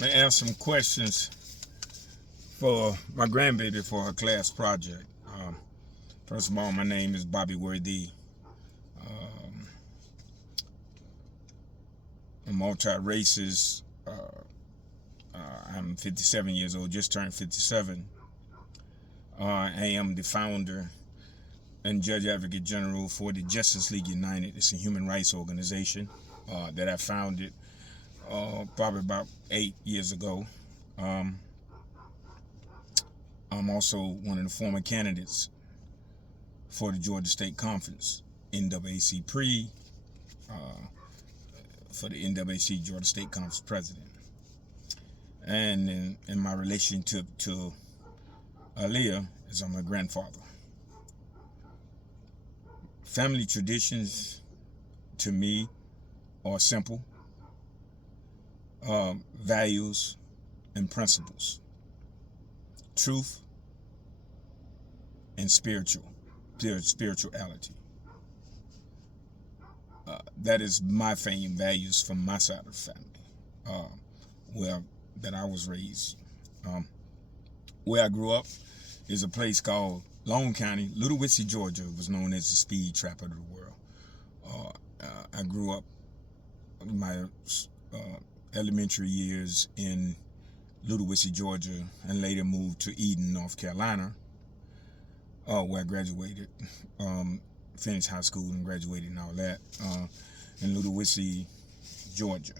I'm gonna ask some questions for my grandbaby for her class project. First of all, my name is Bobby Worthy. Um, I'm multi-races. I'm 57 years old, just turned 57. I am the founder and Judge Advocate General for the Justice League United. It's a human rights organization that I founded probably about 8 years ago. I'm also one of the former candidates for the Georgia State Conference, NAAC for the NAAC Georgia State Conference president. And in my relationship to Aaliyah is I'm her grandfather. Family traditions to me are simple, values and principles, truth and spirituality. That is my values from my side of the family, that I was raised. Where I grew up is a place called Long County, Little Wissy, Georgia. It was known as the speed trap of the world. I grew up my elementary years in Little Wissy, Georgia, and later moved to Eden, North Carolina, where I graduated, finished high school and graduated and all that, in Little Wissy, Georgia.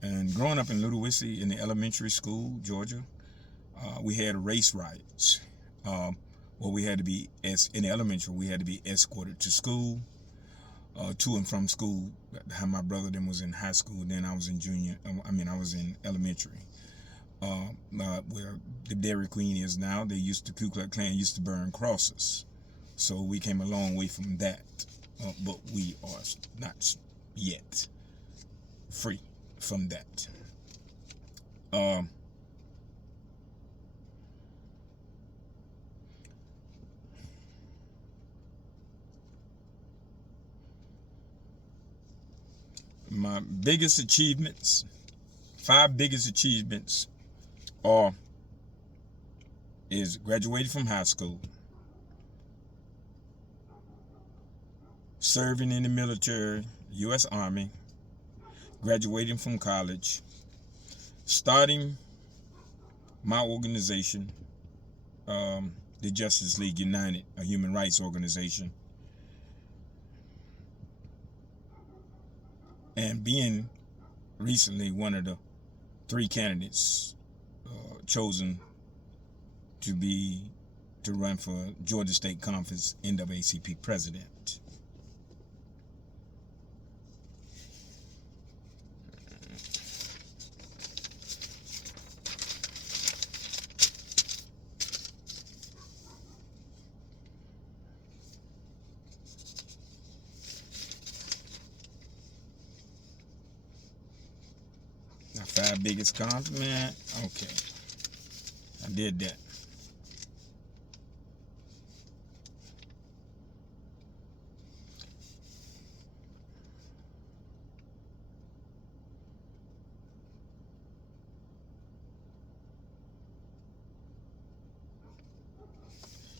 And growing up in Little Wissy in the elementary school, Georgia, we had race riots. We had to be, in the elementary, we had to be escorted to school, to and from school. My brother then was in high school, then I was in I was in elementary. Where the Dairy Queen is now, the Ku Klux Klan used to burn crosses. So we came a long way from that, but we are not yet free from that. My biggest achievements, 5 biggest achievements is graduating from high school, serving in the military, U.S. Army, graduating from college, starting my organization, the Justice League United, a human rights organization, and being recently one of the 3 candidates chosen to run for Georgia State Conference NAACP president. My 5 biggest compliment. Okay, I did that.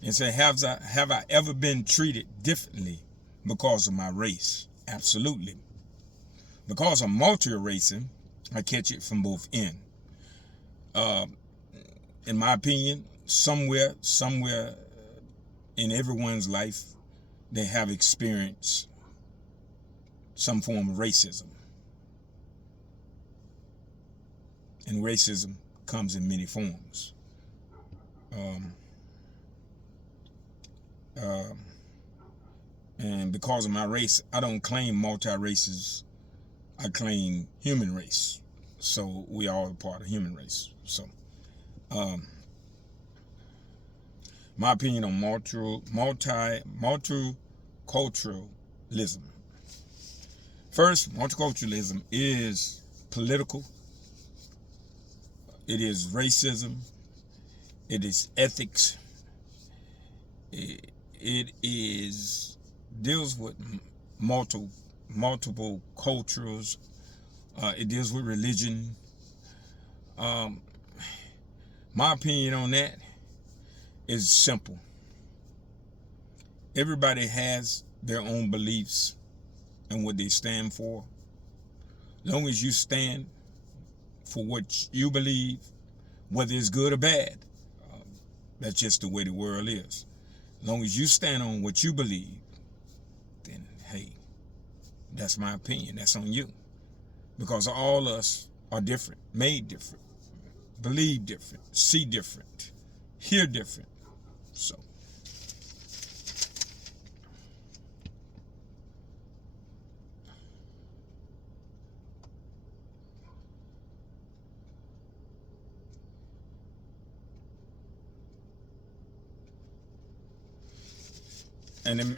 And say, have I ever been treated differently because of my race? Absolutely. Because I'm multi-racing, I catch it from both ends. In my opinion, somewhere in everyone's life, they have experienced some form of racism. And racism comes in many forms. And because of my race, I don't claim multi-races. I claim human race. So we are all a part of human race. So, my opinion on multiculturalism. First, multiculturalism is political. It is racism. It is ethics. It deals with multiple cultures. It deals with religion. Um, my opinion on that is simple. Everybody has their own beliefs and what they stand for. Long as you stand for what you believe, whether it's good or bad, that's just the way the world is. Long as you stand on what you believe, then hey, that's my opinion. That's on you. Because all of us are different, made different, believe different, see different, hear different. So.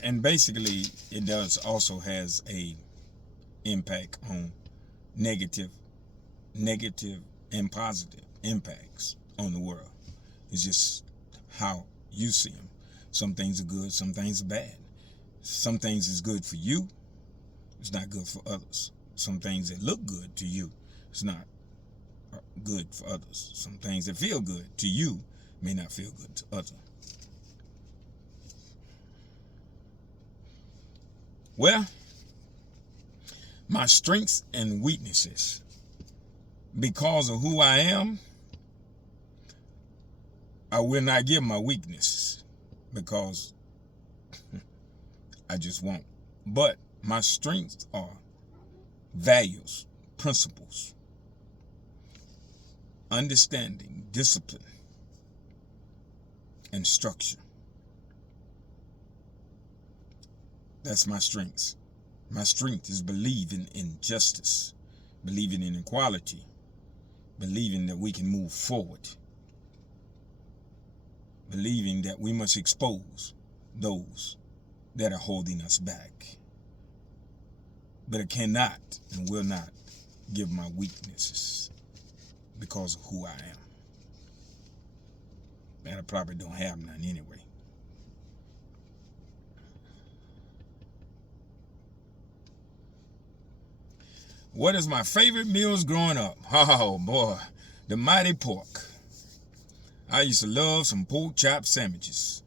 And basically it does also has a impact on negative and positive impacts on the world. It's just how you see them. Some things are good, some things are bad. Some things is good for you, it's not good for others. Some things that look good to you, it's not good for others. Some things that feel good to you may not feel good to others. Well, my strengths and weaknesses. Because of who I am, I will not give my weaknesses because I just won't. But my strengths are values, principles, understanding, discipline, and structure. That's my strengths. My strength is believing in justice, believing in equality, believing that we can move forward, believing that we must expose those that are holding us back. But I cannot and will not give my weaknesses because of who I am. And I probably don't have none anyway. What is my favorite meals growing up? Oh boy, the mighty pork. I used to love some pork chop sandwiches.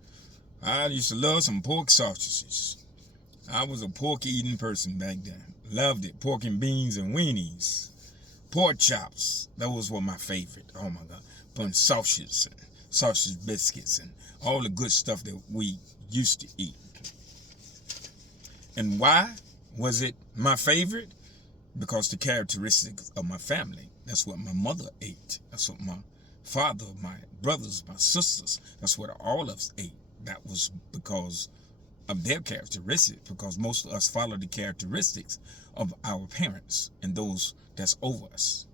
I used to love some pork sausages. I was a pork eating person back then. Loved it. Pork and beans and weenies. Pork chops. Those were my favorite. Oh my God. Putting sausages and sausage biscuits and all the good stuff that we used to eat. And why was it my favorite? Because the characteristics of my family. That's what my mother ate. That's what my father, my brothers, my sisters, that's what all of us ate. That was because of their characteristics, because most of us follow the characteristics of our parents and those that's over us.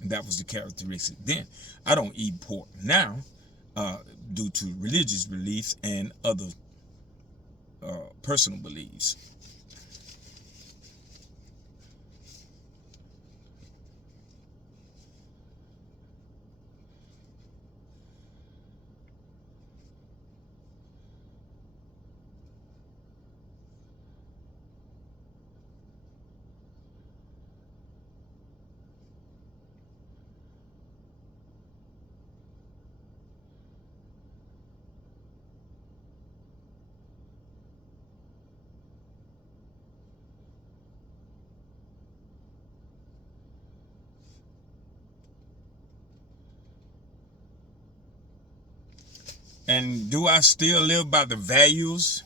And that was the characteristic then. I don't eat pork now due to religious beliefs and other personal beliefs. And do I still live by the values?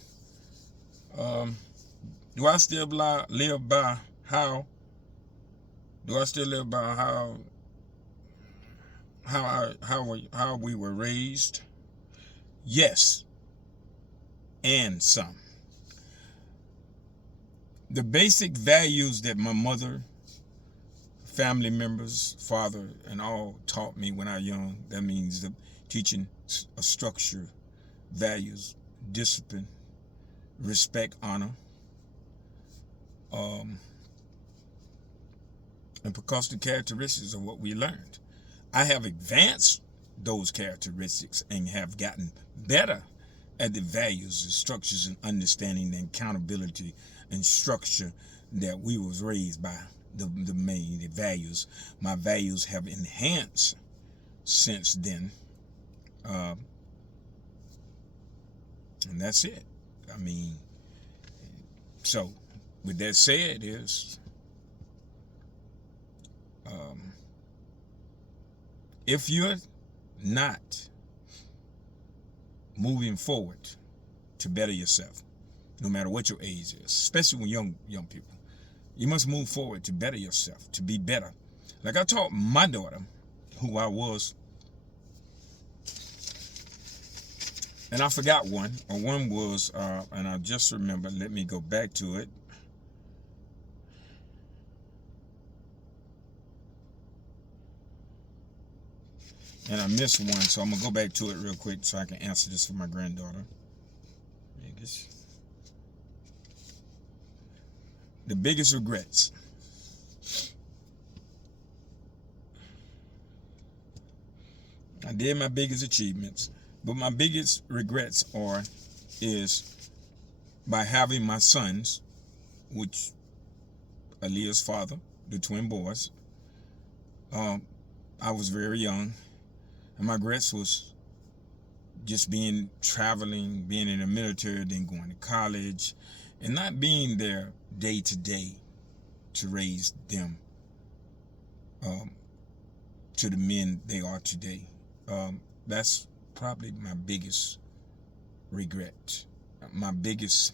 Do I still live by how? Do I still live by how we were raised? Yes, and some. The basic values that my mother, family members, father, and all taught me when I was young. That means the teaching a structure, values, discipline, respect, honor. And because the characteristics of what we learned, I have advanced those characteristics and have gotten better at the values, the structures, and understanding the accountability and structure that we was raised by. The values. My values have enhanced since then. And that's it. I mean, so with that said, if you're not moving forward to better yourself, no matter what your age is, especially when young people, you must move forward to better yourself, to be better. Like I taught my daughter, who I was, and I forgot one. One was, and I just remember, let me go back to it. And I missed one, so I'm going to go back to it real quick so I can answer this for my granddaughter. The biggest regrets. I did my biggest achievements, but my biggest regrets is by having my sons, which Aaliyah's father, the twin boys. I was very young, and my regrets was just traveling, being in the military, then going to college, and not being there day to day to raise them to the men they are today. That's probably my biggest regret. My biggest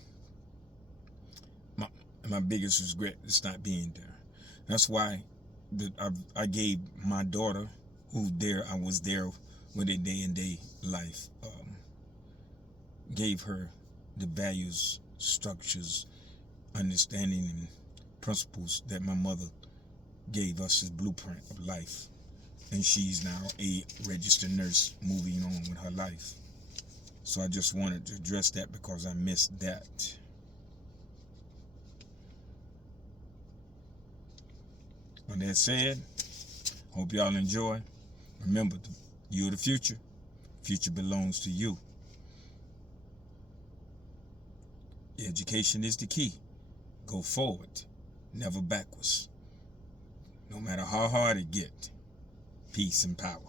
regret is not being there. That's why I gave my daughter, I was there with a day-in-day life, gave her the values, structures, understanding, and principles that my mother gave us as blueprint of life. And she's now a registered nurse moving on with her life. So I just wanted to address that because I missed that. With that said, hope y'all enjoy. Remember, you're the future. Future belongs to you. Education is the key. Go forward, never backwards. No matter how hard it gets. Peace and power.